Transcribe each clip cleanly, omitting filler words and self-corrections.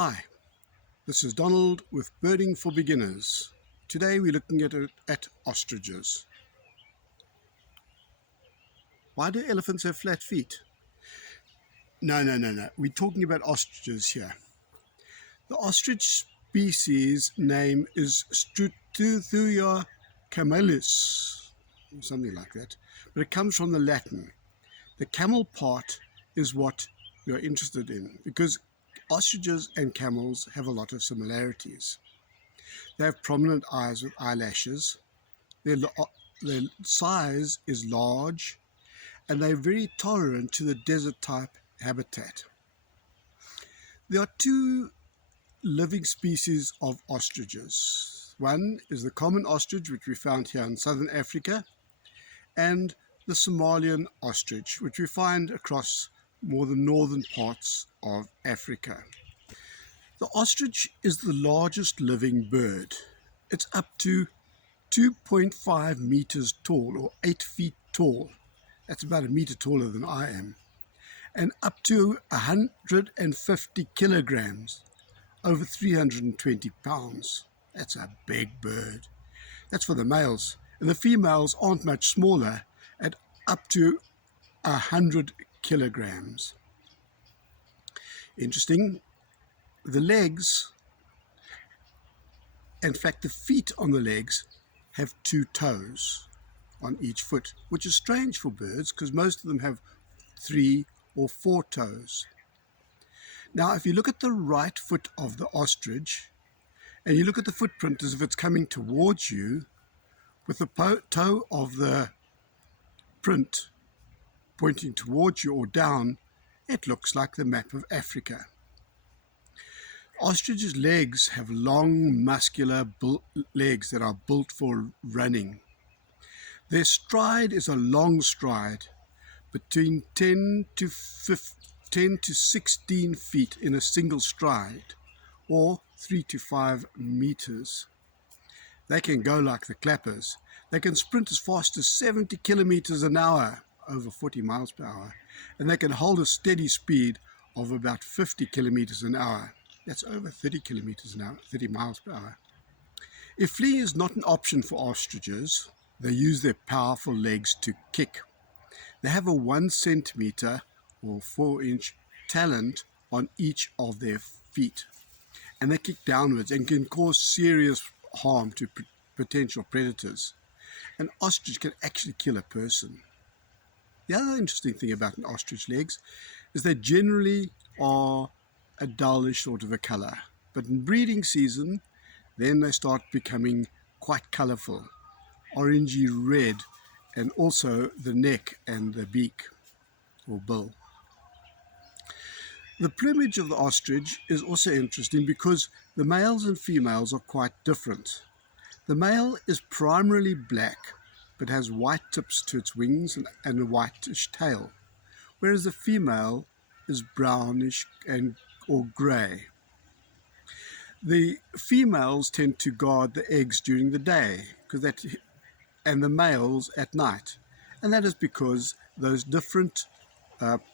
Hi, this is Donald with Birding for Beginners. Today we're looking at ostriches. Why do elephants have flat feet? No. We're talking about ostriches here. The ostrich species name is Struthiua camelis, or something like that, but it comes from the Latin. The camel part is what you're interested in because ostriches and camels have a lot of similarities. They have prominent eyes with eyelashes. Their size is large, and they're very tolerant to the desert-type habitat. There are two living species of ostriches. One is the common ostrich, which we found here in southern Africa, and the Somalian ostrich, which we find across more the northern parts of Africa. The ostrich is the largest living bird. It's up to 2.5 meters tall, or 8 feet tall. That's about a meter taller than I am. And up to 150 kilograms, over 320 pounds. That's a big bird. That's for the males. And the females aren't much smaller, at up to 100 kilograms. Interesting. The legs, in fact the feet on the legs, have 2 toes on each foot, which is strange for birds because most of them have 3 or 4 toes. Now if you look at the right foot of the ostrich and you look at the footprint as if it's coming towards you, with the toe of the print pointing towards you or down, it looks like the map of Africa. Ostriches' legs have long, muscular legs that are built for running. Their stride is a long stride, between 10 to 16 feet in a single stride, or 3 to 5 meters. They can go like the clappers. They can sprint as fast as 70 kilometers an hour, over 40 miles per hour, and they can hold a steady speed of about 50 kilometers an hour. That's over 30 kilometers an hour, 30 miles per hour. If fleeing is not an option for ostriches, they use their powerful legs to kick. They have a 1 centimeter or 4-inch talon on each of their feet, and they kick downwards and can cause serious harm to potential predators. An ostrich can actually kill a person. The other interesting thing about an ostrich legs is they generally are a dullish sort of a color, but in breeding season then they start becoming quite colorful, orangey red, and also the neck and the beak or bill. The plumage of the ostrich is also interesting because the males and females are quite different. The male is primarily black but has white tips to its wings and a whitish tail, whereas the female is brownish or grey. The females tend to guard the eggs during the day and the males at night, and that is because those different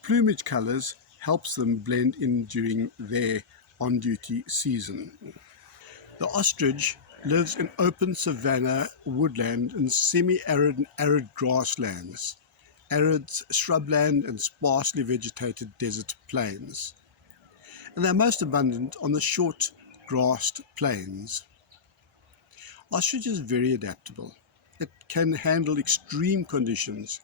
plumage colors helps them blend in during their on-duty season. The ostrich lives in open savanna woodland and semi-arid and arid grasslands, arid shrubland and sparsely vegetated desert plains. And they're most abundant on the short grassed plains. Ostrich is very adaptable. It can handle extreme conditions.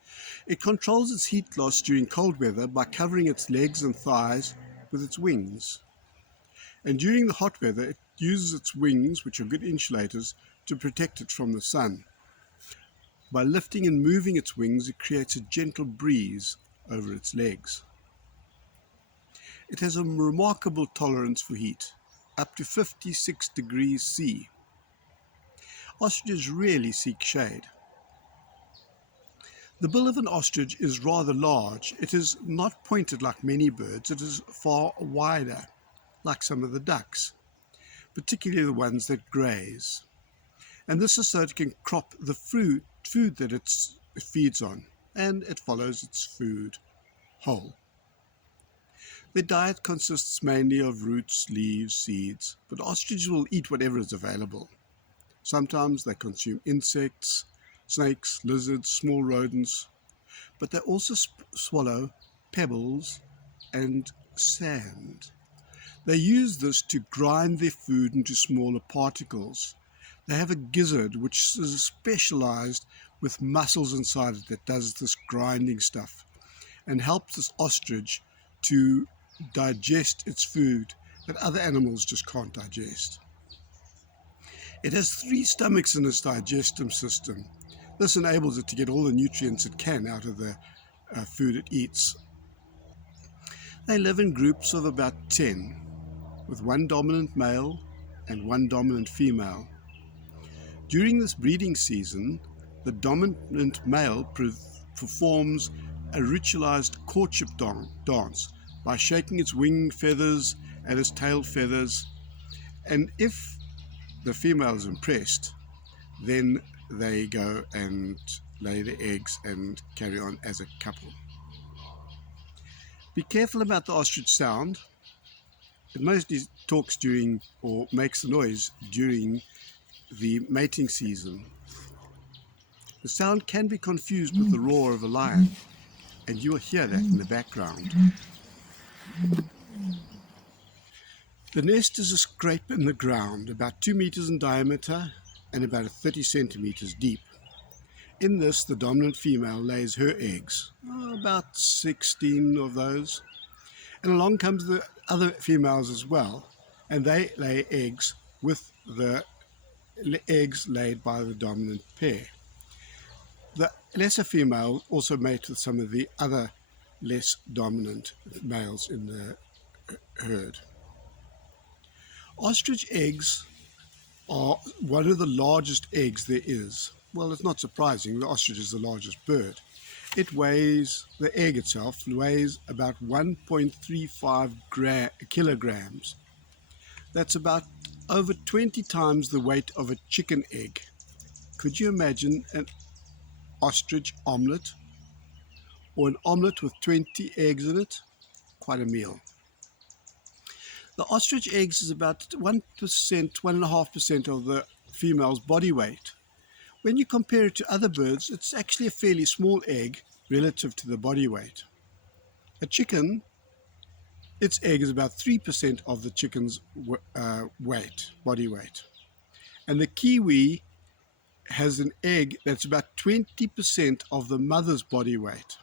It controls its heat loss during cold weather by covering its legs and thighs with its wings. And during the hot weather, it uses its wings, which are good insulators, to protect it from the sun. By lifting and moving its wings, it creates a gentle breeze over its legs. It has a remarkable tolerance for heat, up to 56 degrees C. Ostriches rarely seek shade. The bill of an ostrich is rather large. It is not pointed like many birds. It is far wider, like some of the ducks, particularly the ones that graze. And this is so it can crop the food that it feeds on, and it follows its food whole. Their diet consists mainly of roots, leaves, seeds, but ostriches will eat whatever is available. Sometimes they consume insects, snakes, lizards, small rodents, but they also swallow pebbles and sand. They use this to grind their food into smaller particles. They have a gizzard which is specialized with muscles inside it that does this grinding stuff and helps this ostrich to digest its food that other animals just can't digest. It has 3 stomachs in its digestive system. This enables it to get all the nutrients it can out of the food it eats. They live in groups of about 10, with 1 dominant male and 1 dominant female. During this breeding season, the dominant male performs a ritualized courtship dance by shaking its wing feathers and its tail feathers, and if the female is impressed, then they go and lay the eggs and carry on as a couple. Be careful about the ostrich sound. It mostly talks during or makes the noise during the mating season. The sound can be confused with the roar of a lion, and you will hear that in the background. The nest is a scrape in the ground, about 2 meters in diameter and about 30 centimeters deep. In this, the dominant female lays her eggs, about 16 of those, and along comes the other females as well, and they lay eggs with the eggs laid by the dominant pair. The lesser female also mates with some of the other less dominant males in the herd. Ostrich eggs are one of the largest eggs there is. Well, it's not surprising, the ostrich is the largest bird. The egg itself weighs about 1.35 kilograms. That's about over 20 times the weight of a chicken egg. Could you imagine an ostrich omelette, or an omelette with 20 eggs in it? Quite a meal. The ostrich eggs is about 1%, 1.5% of the female's body weight. When you compare it to other birds, it's actually a fairly small egg relative to the body weight. A chicken, its egg is about 3% of the chicken's body weight. And the kiwi has an egg that's about 20% of the mother's body weight.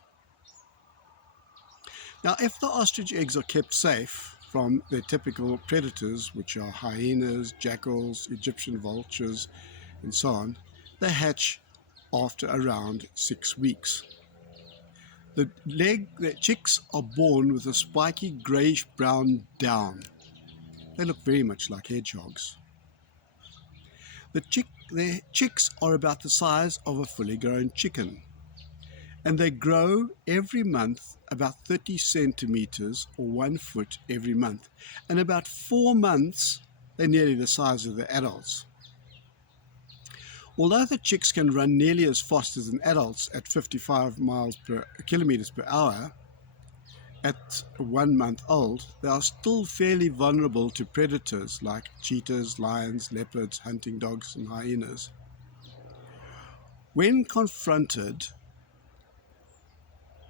Now, if the ostrich eggs are kept safe from their typical predators, which are hyenas, jackals, Egyptian vultures, and so on, they hatch after around 6 weeks. The chicks are born with a spiky greyish-brown down. They look very much like hedgehogs. The chicks are about the size of a fully grown chicken, and they grow every month about 30 centimeters or 1 foot every month, and about 4 months they're nearly the size of the adults. Although the chicks can run nearly as fast as an adults at 55 kilometers per hour, at 1 month old, they are still fairly vulnerable to predators like cheetahs, lions, leopards, hunting dogs, and hyenas. When confronted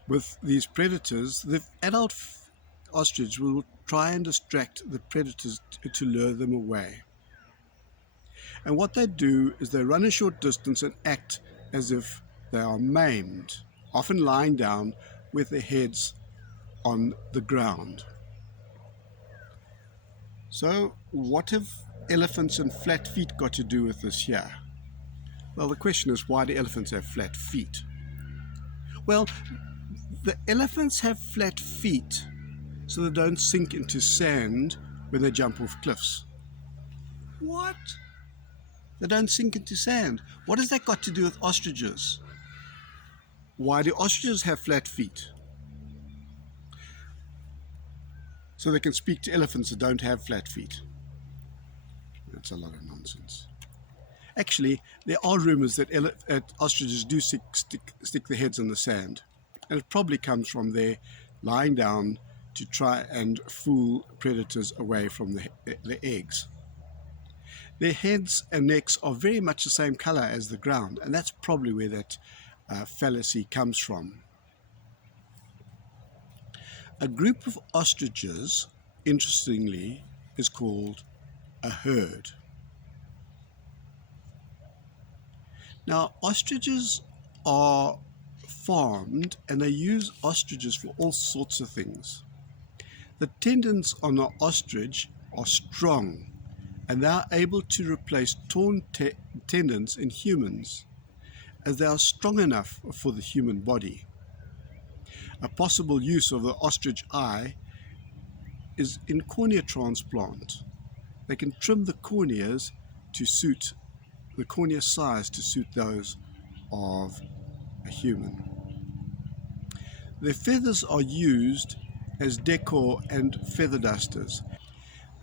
with these predators, the adult ostrich will try and distract the predators to lure them away. And what they do is they run a short distance and act as if they are maimed, often lying down with their heads on the ground. So what have elephants and flat feet got to do with this here? Well, the question is, why do elephants have flat feet? Well, the elephants have flat feet so they don't sink into sand when they jump off cliffs. What? They don't sink into sand. What has that got to do with ostriches? Why do ostriches have flat feet? So they can speak to elephants that don't have flat feet. That's a lot of nonsense. Actually, there are rumors that ostriches do stick their heads in the sand, and it probably comes from their lying down to try and fool predators away from the eggs. Their heads and necks are very much the same color as the ground, and that's probably where that fallacy comes from. A group of ostriches, interestingly, is called a herd. Now, ostriches are farmed and they use ostriches for all sorts of things. The tendons on an ostrich are strong and they are able to replace torn tendons in humans, as they are strong enough for the human body. A possible use of the ostrich eye is in cornea transplant. They can trim the corneas to suit the cornea size to suit those of a human. Their feathers are used as decor and feather dusters.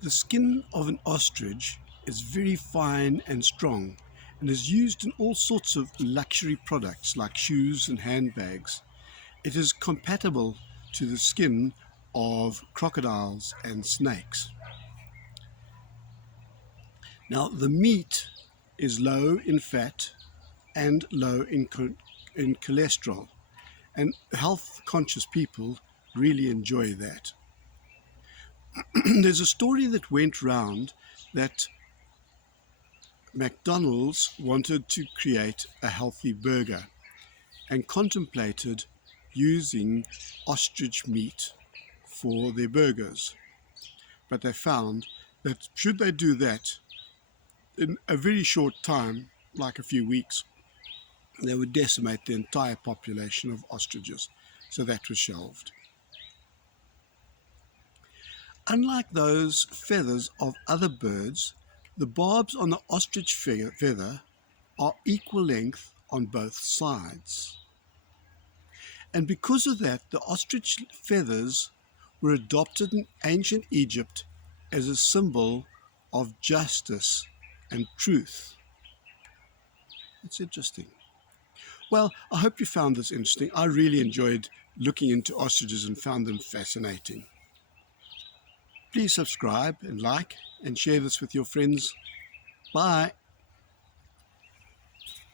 The skin of an ostrich is very fine and strong and is used in all sorts of luxury products like shoes and handbags. It is compatible to the skin of crocodiles and snakes. Now, the meat is low in fat and low in cholesterol, and health-conscious people really enjoy that. There's a story that went round that McDonald's wanted to create a healthy burger and contemplated using ostrich meat for their burgers. But they found that should they do that in a very short time, like a few weeks, they would decimate the entire population of ostriches. So that was shelved. Unlike those feathers of other birds, the barbs on the ostrich feather are equal length on both sides. And because of that, the ostrich feathers were adopted in ancient Egypt as a symbol of justice and truth. It's interesting. Well, I hope you found this interesting. I really enjoyed looking into ostriches and found them fascinating. Please subscribe and like and share this with your friends. Bye.